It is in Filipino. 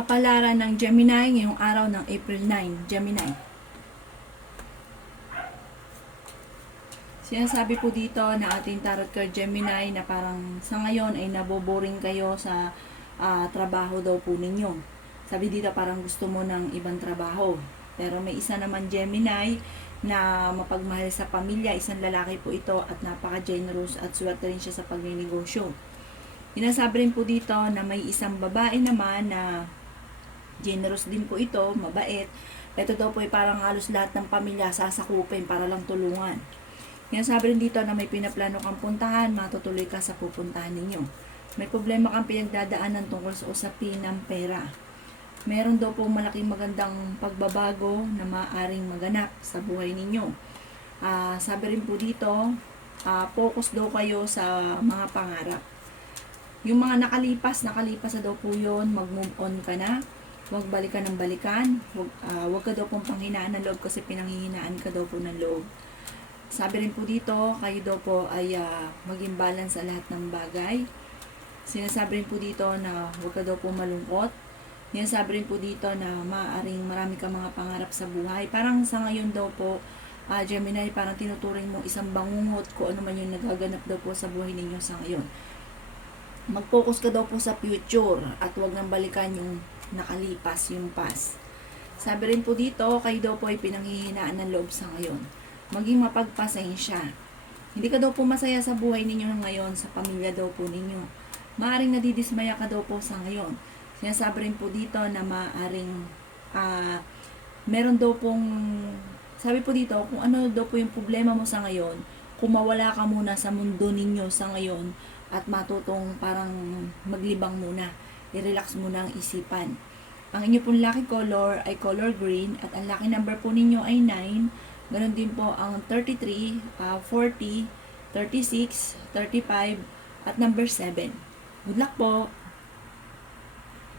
Kapalaran ng Gemini ngayong araw ng April 9, Gemini. Sinasabi po dito na ating tarot card Gemini na parang sa ngayon ay naboboring kayo sa trabaho daw po ninyo. Sabi dito parang gusto mo ng ibang trabaho. Pero may isa naman Gemini na mapagmahal sa pamilya, isang lalaki po ito at napaka-generous at swerte rin siya sa pagninegosyo. Sinasabi rin po dito na may isang babae naman na generous din po ito, mabait. Ito daw po ay parang halos lahat ng pamilya sasakupin para lang tulungan. Sinasabi rin dito na may pinaplano kang puntahan, matutuloy ka sa pupuntahan ninyo. May problema kang pinagdadaanan tungkol sa usapin ng pera. Meron daw po malaking magandang pagbabago na maaaring maganap sa buhay ninyo. Sabi rin po dito, focus daw kayo sa mga pangarap. Yung mga nakalipas na daw po yun, mag-move on ka na. Huwag balikan ng balikan. Huwag ka daw pong panghinaan ng loob kasi pinanghihinaan ka daw po ng loob. Sabi rin po dito, kayo daw po ay maging balance sa lahat ng bagay. Sinasabi rin po dito na huwag ka daw po malungkot. Sinasabi rin po dito na maaaring marami ka mga pangarap sa buhay. Parang sa ngayon daw po, Gemini, parang tinuturing mo isang bangungot kung ano man yung nagaganap daw po sa buhay ninyo sa ngayon. Mag-focus ka daw po sa future at huwag nang balikan yung nakalipas, yung past. Sabi rin po dito, kayo daw po ay pinanghihinaan ng loob sa ngayon. Maging mapagpasensya. Hindi ka daw po masaya sa buhay ninyo ngayon, sa pamilya daw po ninyo. Maaring nadidismaya ka daw po sa ngayon. Sinasabi rin po dito na maaring meron daw pong, sabi po dito, kung ano daw po yung problema mo sa ngayon, kung mawala ka muna sa mundo ninyo sa ngayon at matutong parang maglibang muna. I-relax muna ang isipan. Ang inyo pong lucky color ay color green at ang lucky number po ninyo ay 9. Ganon din po ang 33, 40, 36, 35 at number 7. Good luck po!